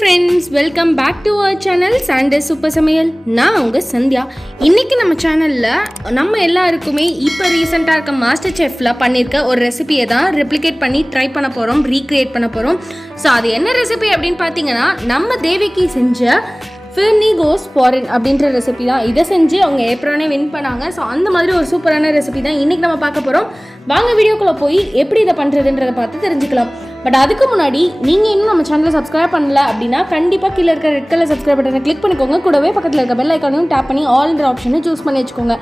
friends, welcome back to our channel Sunday Super சமையல். நான் உங்க சந்தியா. இன்னைக்கு நம்ம சேனல்ல நம்ம எல்லாருக்குமே இப்போ ரீசெண்டா இருக்க மாஸ்டர் செஃப்ல பண்ணிருக்க ஒரு ரெசிபியை தான் ரெப்ளிகேட் பண்ணி ட்ரை பண்ண போறோம், ரீக்ரியேட் பண்ண போறோம். ஸோ அது என்ன ரெசிபி அப்படின்னு பார்த்தீங்கன்னா நம்ம தேவகி செஞ்ச Phirni goes foreign அப்படின்ற ரெசிபி தான். இதை செஞ்சு அவங்க ஏப்ரனே வின் பண்ணாங்க. ஸோ அந்த மாதிரி ஒரு சூப்பரான ரெசிபி தான் இன்றைக்கி நம்ம பார்க்க போகிறோம். வாங்க வீடியோக்குள்ளே போய் எப்படி இதை பண்ணுறதுன்றதை பார்த்து தெரிஞ்சுக்கலாம். பட் அதுக்கு முன்னாடி நீங்கள் இன்னும் நம்ம சேனலை சப்ஸ்கிரைப் பண்ணல அப்படின்னா கண்டிப்பாக கீழே இருக்க ரெட் கலர் சப்ஸ்கிரைப் பட்டனை கிளிக் பண்ணிக்கோங்க. கூடவே பக்கத்தில் இருக்க பெல் ஐக்கானையும் டேப் பண்ணி ஆல்ன்ற ஆப்ஷனை சூஸ் பண்ணி வச்சுக்கோங்க.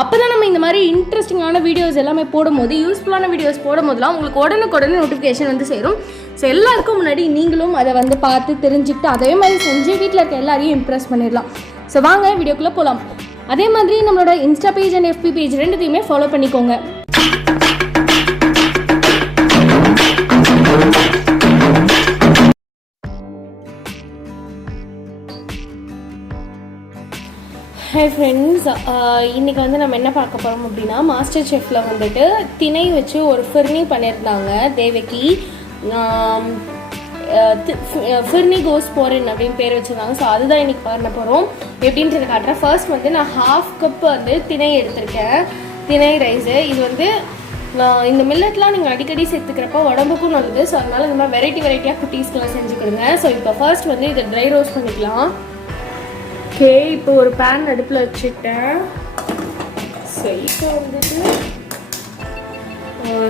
அப்போ தான் நம்ம இந்த மாதிரி இன்ட்ரெஸ்டிங்கான வீடியோஸ் எல்லாமே போடும்போது, யூஸ்ஃபுல்லான வீடியோஸ் போடும்போதெல்லாம் உங்களுக்கு உடனுக்குடனே நோட்டிஃபிகேஷன் வந்து சேரும். ஸோ எல்லாருக்கும் முன்னாடி நீங்களும் அதை பார்த்து தெரிஞ்சுக்கிட்டு அதே மாதிரி செஞ்சு வீட்டில் இருக்க எல்லாரையும் இம்ப்ரெஸ் பண்ணிடலாம். ஸோ வாங்க வீடியோக்குள்ளே போகலாம். அதே மாதிரி நம்மளோட Insta page and FB page ரெண்டுத்தையுமே ஃபாலோ பண்ணிக்கோங்க. ஹை ஃப்ரெண்ட்ஸ், இன்றைக்கி நம்ம என்ன பார்க்க போகிறோம் அப்படின்னா மாஸ்டர் செஃப்பில் திணை வச்சு ஒரு ஃபிர்னி பண்ணியிருந்தாங்க தேவகி. Phirni goes foreign அப்படின்னு பேர் வச்சுருக்காங்க. ஸோ அதுதான் இன்றைக்கி பண்ண போகிறோம். எப்படின்றது காட்டுறேன். ஃபர்ஸ்ட் நான் 1/2 கப் திணை எடுத்திருக்கேன், திணை ரைஸு. இது இந்த மில்லட்லாம் நீங்கள் அடிக்கடி சேர்த்துக்கிறப்ப உடம்புக்கும் நல்லது. ஸோ அதனால் இந்த மாதிரி வெரைட்டியாக குட்டீஸ்க்கெலாம் செஞ்சுக்கிடுங்க. ஸோ இப்போ ஃபர்ஸ்ட் இதை ட்ரை ரோஸ்ட் பண்ணிக்கலாம். ஓகே, இப்போ ஒரு பேன் அடுப்பில் வச்சுட்டேன். ஸோ இப்போ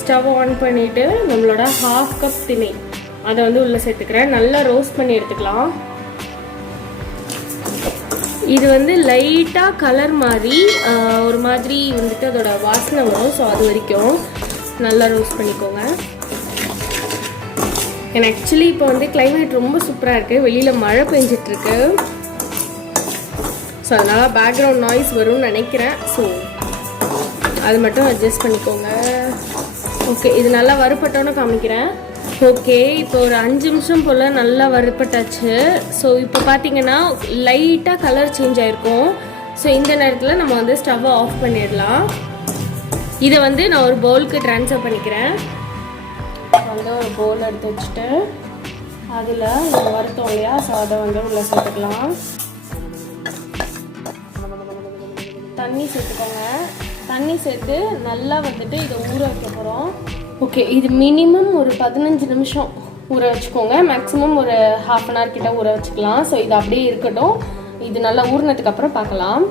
ஸ்டவ் ஆன் பண்ணிவிட்டு நம்மளோட 1/2 கப் திணை அதை உள்ளே சேர்த்துக்கிறேன். நல்லா ரோஸ்ட் பண்ணி எடுத்துக்கலாம். இது லைட்டாக கலர் மாதிரி ஒரு மாதிரி அதோட வாசனை வரும். ஸோ அது வரைக்கும் நல்லா ரோஸ்ட் பண்ணிக்கோங்க. ஏன்னா ஆக்சுவலி இப்போ கிளைமேட் ரொம்ப சூப்பராக இருக்குது, வெளியில் மழை பெஞ்சிட்ருக்கு. ஸோ அதனால் பேக்ரவுண்ட் நாய்ஸ் வரும்னு நினைக்கிறேன். ஸோ அது மட்டும் அட்ஜஸ்ட் பண்ணிக்கோங்க. ஓகே, இது நல்லா வறுப்பட்டோன்னு காமிக்கிறேன். ஓகே, இப்போ ஒரு 5 நிமிஷம் போல் நல்லா வறுப்பட்டாச்சு. ஸோ இப்போ பார்த்தீங்கன்னா லைட்டாக கலர் சேஞ்ச் ஆகிருக்கும். ஸோ இந்த நேரத்தில் நம்ம ஸ்டவ்வை ஆஃப் பண்ணிடலாம். இதை நான் ஒரு பவுலுக்கு ட்ரான்ஸ்ஃபர் பண்ணிக்கிறேன். ஒரு பவுல் எடுத்து வச்சுட்டு அதில் வறுத்தோம் இல்லையா, ஸோ அதை உள்ளே சேர்த்துக்கலாம். தண்ணி சேர்த்துக்கோங்க. தண்ணி சேர்த்து நல்லா இதை ஊற வைக்க போகிறோம். ஓகே, இது மினிமம் ஒரு 15 நிமிஷம் ஊற வச்சுக்கோங்க. மேக்ஸிமம் ஒரு 1/2 அன் ஹவர் கிட்ட ஊற வச்சுக்கலாம். ஸோ இது அப்படியே இருக்கட்டும். இது நல்லா ஊறினதுக்கு அப்புறம் பார்க்கலாம்.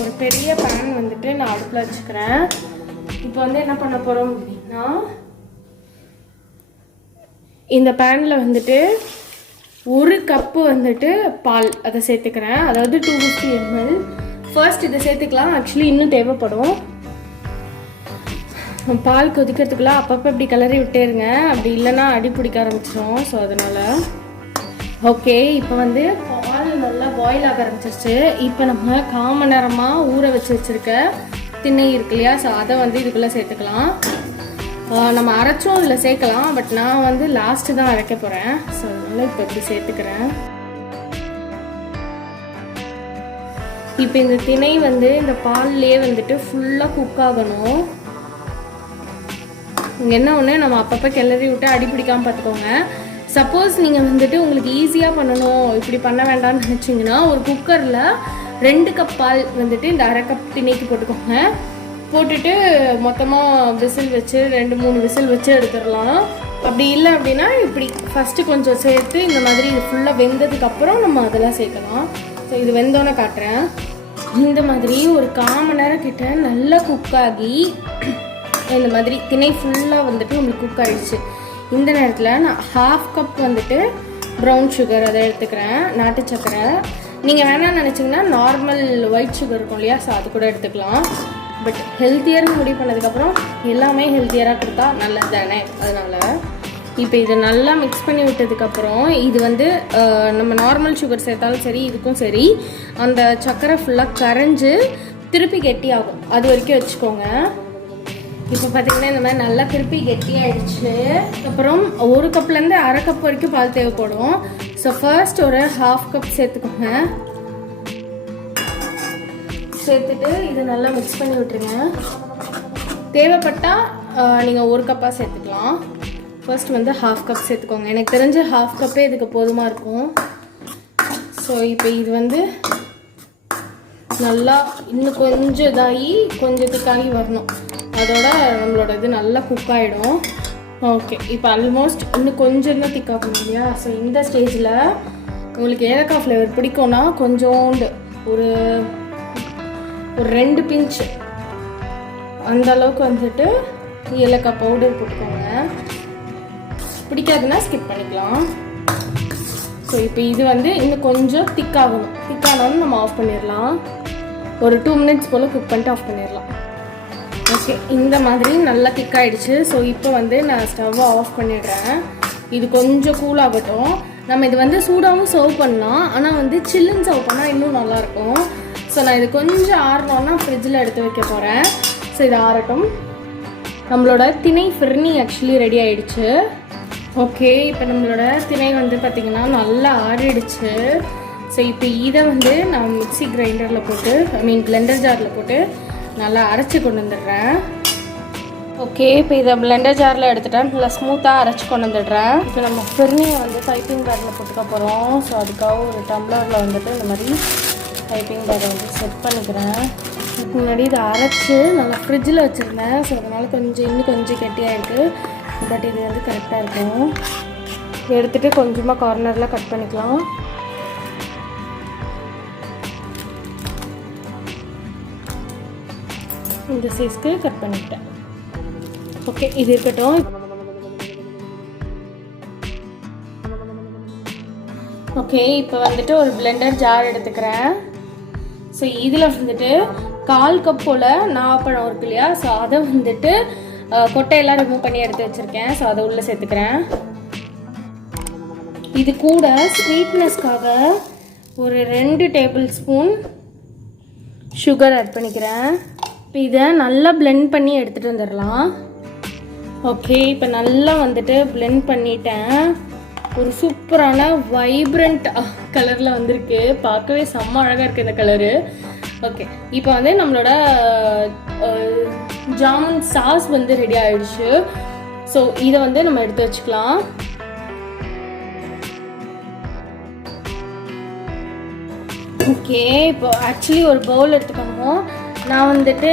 ஒரு பெரிய பேன் நான் அடுப்பில் வச்சுக்கிறேன். இப்போ என்ன பண்ண போகிறோம் அப்படின்னா, இந்த பேனில் 1 கப்பு பால் அதை சேர்த்துக்கிறேன். அதாவது 250 ml. ஃபர்ஸ்ட் இதை சேர்த்துக்கலாம். ஆக்சுவலி இன்னும் தேவைப்படும். பால் கொதிக்கிறதுக்குள்ள அப்பப்போ இப்படி கிளறி விட்டேருங்க, அப்படி இல்லைன்னா அடி பிடிக்க ஆரம்பிச்சிடும். ஸோ அதனால் ஓகே, இப்போ பால் நல்லா பாயில் ஆக ஆரம்பிச்சிருச்சு. இப்போ நம்ம 1/4 மணி நேரமாக ஊற வச்சுருக்க திணை இருக்கு இல்லையா, ஸோ அதை இதுக்குள்ளே சேர்த்துக்கலாம். நம்ம அரைச்சும் இதில் சேர்க்கலாம், பட் நான் லாஸ்ட்டு தான் அரைக்க போகிறேன். ஸோ அதனால் இப்போ இப்படி சேர்த்துக்கிறேன். இப்போ இந்த திணை இந்த பால்லேயே ஃபுல்லாக குக் ஆகணும். இங்கே என்ன ஒன்று, நம்ம அப்பப்போ கிளறி விட்டு அடி பிடிக்காமல் பார்த்துக்கோங்க. சப்போஸ் நீங்கள் உங்களுக்கு ஈஸியாக பண்ணணும், இப்படி பண்ண வேண்டாம்னு நினச்சிங்கன்னா ஒரு குக்கரில் 2 கப் பால் இந்த 1/2 கப் திணைக்கு போட்டுக்கோங்க. போட்டுட்டு மொத்தமாக விசில் வச்சு 2-3 விசில் வச்சு எடுத்துடலாம். அப்படி இல்லை அப்படின்னா இப்படி ஃபஸ்ட்டு கொஞ்சம் சேர்த்து இந்த மாதிரி இது ஃபுல்லாக வெந்ததுக்கப்புறம் நம்ம அதெல்லாம் சேர்க்கலாம். ஸோ இது வெந்தோன்னே காட்டுறேன். இந்த மாதிரி ஒரு 1/4 மணி நேரம் கிட்ட நல்லா குக் ஆகி இந்த மாதிரி திணை ஃபுல்லாக உங்களுக்கு குக் ஆகிடுச்சு. இந்த நேரத்தில் நான் 1/2 கப் ப்ரௌன் சுகர் அதை எடுத்துக்கிறேன், நாட்டு சக்கரை. நீங்கள் வேணாம்னு நினச்சிங்கன்னா நார்மல் ஒயிட் சுகர் இருக்கும் இல்லையா, ஸோ அது கூட எடுத்துக்கலாம். பட் ஹெல்த்தியர்னு முடிவு பண்ணதுக்கப்புறம் எல்லாமே ஹெல்த்தியராக கொடுத்தா நல்லது தானே. அதனால் இப்போ இதை நல்லா மிக்ஸ் பண்ணி விட்டதுக்கப்புறம் இது நம்ம நார்மல் சுகர் சேர்த்தாலும் சரி, இதுக்கும் சரி, அந்த சக்கரை ஃபுல்லாக கரைஞ்சி திருப்பி கெட்டி ஆகும். அது வரைக்கும் வச்சுக்கோங்க. இப்போ பார்த்திங்கன்னா இந்த மாதிரி நல்லா திருப்பி கெட்டி ஆகிடுச்சு. அப்புறம் 1 கப்லேருந்து 1/2 கப் வரைக்கும் பால் தேவைப்படும். ஸோ ஃபர்ஸ்ட் ஒரு 1/2 கப் சேர்த்துக்கோங்க. சேர்த்துட்டு இது நல்லா மிக்ஸ் பண்ணி விட்டுருங்க. தேவைப்பட்டால் நீங்கள் 1 கப்பாக சேர்த்துக்கலாம். ஃபர்ஸ்ட் 1/2 கப் சேர்த்துக்கோங்க. எனக்கு தெரிஞ்ச 1/2 கப்பே இதுக்கு போதுமாக இருக்கும். ஸோ இப்போ இது வந்து நல்லா இன்னும் கொஞ்சம் இதாகி கொஞ்சம் திக்காகி வரணும். அதோட நம்மளோட இது நல்லா குக் ஆகிடும். ஓகே, இப்போ ஆல்மோஸ்ட் இன்னும் கொஞ்சம் தான் திக்காகணும் இல்லையா? ஸோ இந்த ஸ்டேஜில் உங்களுக்கு ஏலக்காய் ஃப்ளேவர் பிடிக்கும்னா கொஞ்சோண்டு ஒரு 2 பிஞ்ச் அந்த அளவுக்கு வந்துட்டு ஏலக்காய் பவுடர் போட்டுக்கோங்க. பிடிக்காதுன்னா ஸ்கிப் பண்ணிக்கலாம். ஸோ இப்போ இது வந்து இன்னும் கொஞ்சம் திக்காகணும். திக்கானாலும் நம்ம ஆஃப் பண்ணிடலாம். ஒரு 2 மினிட்ஸ் போல் குக் பண்ணிட்டு ஆஃப் பண்ணிடலாம். ஓகே, இந்த மாதிரி நல்லா திக்காயிடுச்சு. ஸோ இப்போ வந்து நான் ஸ்டவ்வை ஆஃப் பண்ணிடுறேன். இது கொஞ்சம் கூல் ஆகட்டும். நம்ம இது வந்து சூடாகவும் சர்வ் பண்ணலாம், ஆனால் வந்து சில்லுன்னு சர்வ் பண்ணால் இன்னும் நல்லாயிருக்கும். ஸோ நான் இது கொஞ்சம் ஆறணுன்னா ஃப்ரிட்ஜில் எடுத்து வைக்க போகிறேன். ஸோ இது ஆறட்டும். நம்மளோட திணை ஃபிர்னி ஆக்சுவலி ரெடி ஆகிடுச்சு. ஓகே, இப்போ நம்மளோட திணை வந்து பார்த்திங்கன்னா நல்லா ஆறிடுச்சு. ஸோ இப்போ இதை வந்து நான் மிக்ஸி கிரைண்டரில் போட்டு பிளெண்டர் ஜாரில் போட்டு நல்லா அரைச்சி கொண்டு வந்துடுறேன். ஓகே, இப்போ இதை பிளெண்டர் ஜாரில் எடுத்துட்டேன். நல்லா ஸ்மூத்தாக அரைச்சி கொண்டு வந்துடுறேன். இப்போ நம்ம ஃபிர்னியை வந்து பைப்பிங் பேரில் போட்டுக்க போகிறோம். ஸோ அதுக்காக ஒரு டம்ளரில் வந்துட்டு இந்த மாதிரி பைப்பிங் பேரை வந்து செட் பண்ணிக்கிறேன். இதுக்கு முன்னாடி இதை அரைச்சி நல்லா ஃப்ரிட்ஜில் வச்சுருந்தேன். ஸோ அதனால் இன்னும் கொஞ்சம் கெட்டியாக இருக்குது. பட் இது வந்து கரெக்டாக இருக்கும். எடுத்துகிட்டு கொஞ்சமாக கார்னரில் கட் பண்ணிக்கலாம். இந்த சைஸ்க்கு கட் பண்ணிக்கிட்டேன். ஓகே, இது இருக்கட்டும். ஓகே, இப்போ வந்துட்டு ஒரு பிளெண்டர் ஜார் எடுத்துக்கிறேன். ஸோ இதில் வந்துட்டு 1/4 கப் போல் நாவப்பழம் இருக்கு இல்லையா? ஸோ அதை வந்துட்டு கொட்டையெல்லாம் ரிமூவ் பண்ணி எடுத்து வச்சுருக்கேன். ஸோ அதை உள்ளே சேர்த்துக்கிறேன். இது கூட ஸ்வீட்னஸ்க்காக ஒரு 2 டேபிள் ஸ்பூன் சுகர் ஆட் பண்ணிக்கிறேன். இப்போ இதை நல்லா பிளெண்ட் பண்ணி எடுத்துகிட்டு வந்துடலாம். ஓகே, இப்போ நல்லா வந்துட்டு பிளெண்ட் பண்ணிட்டேன். ஒரு சூப்பரான வைப்ரண்ட் கலரில் வந்திருக்கு. பார்க்கவே செம்ம அழகாக இருக்குது இந்த கலரு. ஓகே, இப்போ வந்து நம்மளோட ஜாமுன் சாஸ் வந்து ரெடி ஆகிடுச்சு. ஸோ இதை வந்து நம்ம எடுத்து வச்சுக்கலாம். ஓகே, இப்போ ஆக்சுவலி ஒரு பவுல் எடுத்துக்கணும். நான் வந்துட்டு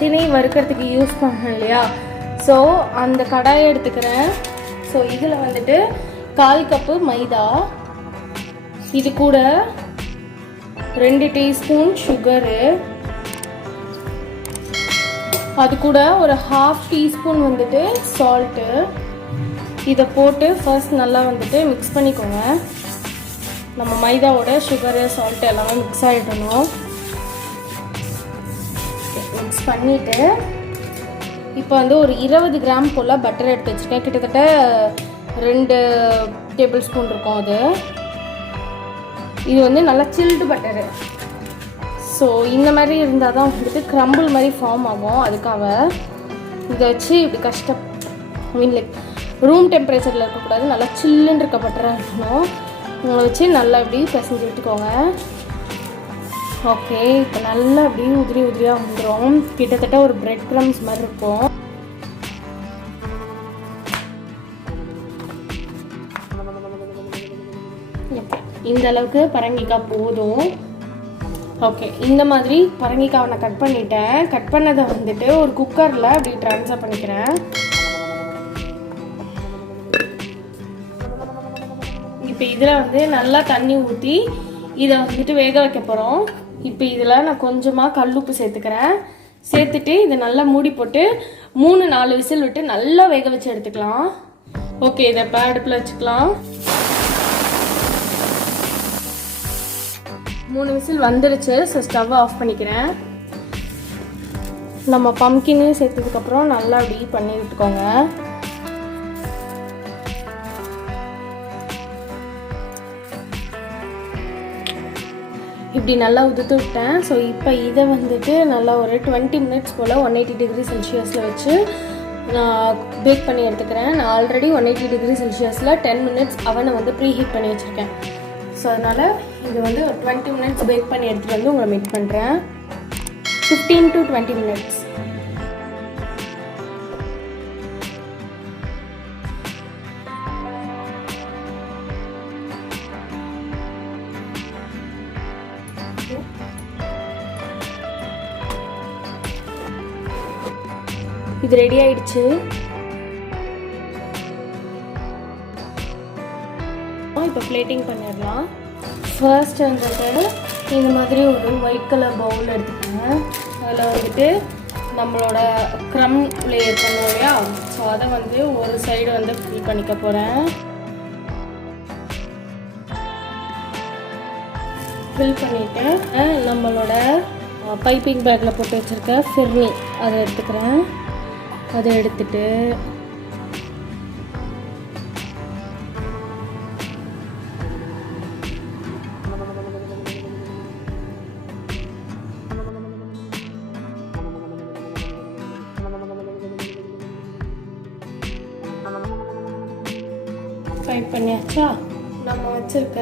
திணை வறுக்கிறதுக்கு யூஸ் பண்ணேன் இல்லையா? ஸோ அந்த கடாயை எடுத்துக்கிறேன். ஸோ இதில் வந்துட்டு 1/4 கப்பு மைதா, இது கூட 2 டீஸ்பூன் சுகரு, அது கூட ஒரு 1/2 டீஸ்பூன் வந்துட்டு சால்ட்டு. இதை போட்டு ஃபர்ஸ்ட் நல்லா வந்துட்டு மிக்ஸ் பண்ணிக்கோங்க. நம்ம மைதாவோட சுகரு சால்ட்டு எல்லாமே மிக்ஸ் ஆகிடணும். மிக்ஸ் பண்ணிவிட்டு இப்போ வந்து ஒரு 20 கிராம் போல் பட்டர் எடுத்து வச்சுருக்கேன். கிட்டத்தட்ட 2 டேபிள் ஸ்பூன் இருக்கும். இது வந்து நல்லா சில்டு பட்டரு. ஸோ இந்த மாதிரி இருந்தால் தான் வந்துட்டு க்ரம்பிள் மாதிரி ஃபார்ம் ஆகும். அதுக்காக இதை வச்சு இப்படி லைக் ரூம் டெம்பரேச்சரில் இருக்கக்கூடாது, நல்லா சில்லுன்னு இருக்க பட்டராக இருக்கணும். உங்களை வச்சு நல்லா இப்படி பிசைஞ்சு விட்டுக்கோங்க. ஓகே, இப்போ நல்லா அப்படியே உதிரியாக வந்துடும். கிட்டத்தட்ட ஒரு பிரெட் க்ரம்ஸ் மாதிரி இருக்கும். இந்த அளவுக்கு பரங்கிக்காய் போதும். ஓகே, இந்த மாதிரி பரங்கிக்காவை நான் கட் பண்ணிட்டேன். கட் பண்ணதை வந்துட்டு ஒரு குக்கரில் அப்படி ட்ரான்ஸ்ஃபர் பண்ணிக்கிறேன். இப்போ இதில் வந்து நல்லா தண்ணி ஊற்றி இதை வந்துட்டு வேக வைக்க போகிறோம். இப்போ இதில் நான் கொஞ்சமாக கல்லுப்பு சேர்த்துக்கிறேன். சேர்த்துட்டு இதை நல்லா மூடி போட்டு 3-4 விசில் விட்டு நல்லா வேக வச்சு எடுத்துக்கலாம். ஓகே, இதை இப்போ அடுப்பில் வச்சுக்கலாம். 3 விசில் வந்துடுச்சு. ஸோ ஸ்டவ் ஆஃப் பண்ணிக்கிறேன். நம்ம பம்கினையும் சேர்த்ததுக்கப்புறம் நல்லா அப்படி பண்ணி விட்டுக்கோங்க. இப்படி நல்லா உதுத்து விட்டேன். ஸோ இப்போ இதை வந்துட்டு நல்லா ஒரு 20 மினிட்ஸ் போல் 180 டிகிரி செல்சியஸில் வச்சு நான் பேக் பண்ணி எடுத்துக்கிறேன். நான் ஆல்ரெடி 180 டிகிரி செல்சியஸில் 10 மினிட்ஸ் அவனை வந்து ப்ரீ ஹீட் பண்ணி வச்சுருக்கேன். ஸோ அதனால் இது வந்து ஒரு 20 மினிட்ஸ் பேக் பண்ணி எடுத்துகிட்டு வந்து உங்களை மீட் பண்ணுறேன். 15 to 20 மினிட்ஸ். இது ரெடி ஆயிடுச்சு. இப்போ பிளேட்டிங் பண்ணிடலாம். ஃபர்ஸ்ட் வந்துட்டு இந்த மாதிரி ஒரு ஒயிட் கலர் பவுல் எடுத்துக்கோங்க. அதில் வந்துட்டு நம்மளோட க்ரம் லேயர் பண்ணுவோம் இல்லையா, ஸோ அதை வந்து ஒரு சைடு வந்து ஃபில் பண்ணிக்க போகிறேன். ஃபில் பண்ணிவிட்டு நம்மளோட பைப்பிங் பேக்கில் போட்டு வச்சுருக்க ஃபிர்னி அதை எடுத்துக்கிறேன். அதை எடுத்துட்டு ஃப்ரை பண்ணியாச்சா. நம்ம வச்சுருக்க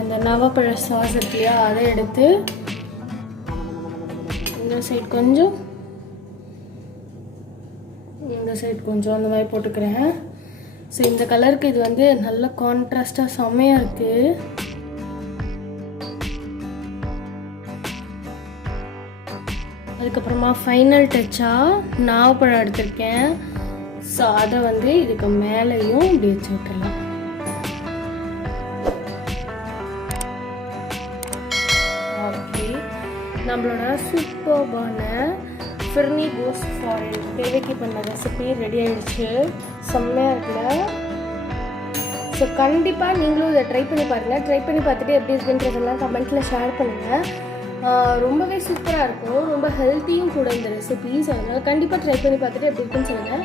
அந்த நவப்பழ சாஸ் இருக்கு இல்லையா, அதை எடுத்து இந்த சைட் கொஞ்சம் இந்த சைட் கொஞ்சம் அந்த மாதிரி போட்டுக்கிறேன். ஸோ இந்த கலருக்கு இது வந்து நல்ல கான்ட்ராஸ்டாக செம்மையாக இருக்குது. அதுக்கப்புறமா ஃபைனல் டச்சாக நாவப்பழம் எடுத்திருக்கேன். ஸோ அதை வந்து இதுக்கு மேலேயும் இப்படி வச்சு விட்டுடலாம். ஓகே, நம்மளோட சூப்பர்பான ஃபிர்னி கோஸ் ஃபாரின் தேவைக்கு பண்ண ரெசிபி ரெடி ஆகிடுச்சு. செம்மையாக இருக்குல்ல. ஸோ கண்டிப்பாக நீங்களும் இதை ட்ரை பண்ணி பாருங்கள். ட்ரை பண்ணி பார்த்துட்டு எப்படி இருக்குன்றதெல்லாம் கமெண்ட்டில் ஷேர் பண்ணுங்கள். ரொம்பவே சூப்பராக இருக்கும், ரொம்ப ஹெல்த்தியும் கூட இந்த ரெசிபீஸ். அதனால் கண்டிப்பாக ட்ரை பண்ணி பார்த்துட்டு எப்படி இருக்குன்னு சொல்லுங்கள்.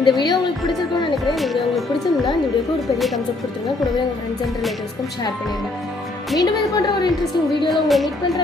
இந்த வீடியோ உங்களுக்கு பிடிச்சிருக்குன்னு நினைக்கிறேன். இந்த வீடியோ உங்களுக்கு பிடிச்சிருந்தா இந்த வீடியோக்கு ஒரு பெரிய தம்ஸ் அப் கொடுத்துருங்க. கூடவே உங்கள் ஃப்ரெண்ட்ஸ் அண்ட் ரிலேட்டிவ்ஸ்க்கும் ஷேர் பண்ணிடுங்க. மீண்டும் இது போன்ற ஒரு இன்ட்ரெஸ்டிங் வீடியோவில் உங்களை மீட் பண்ணுறேன்.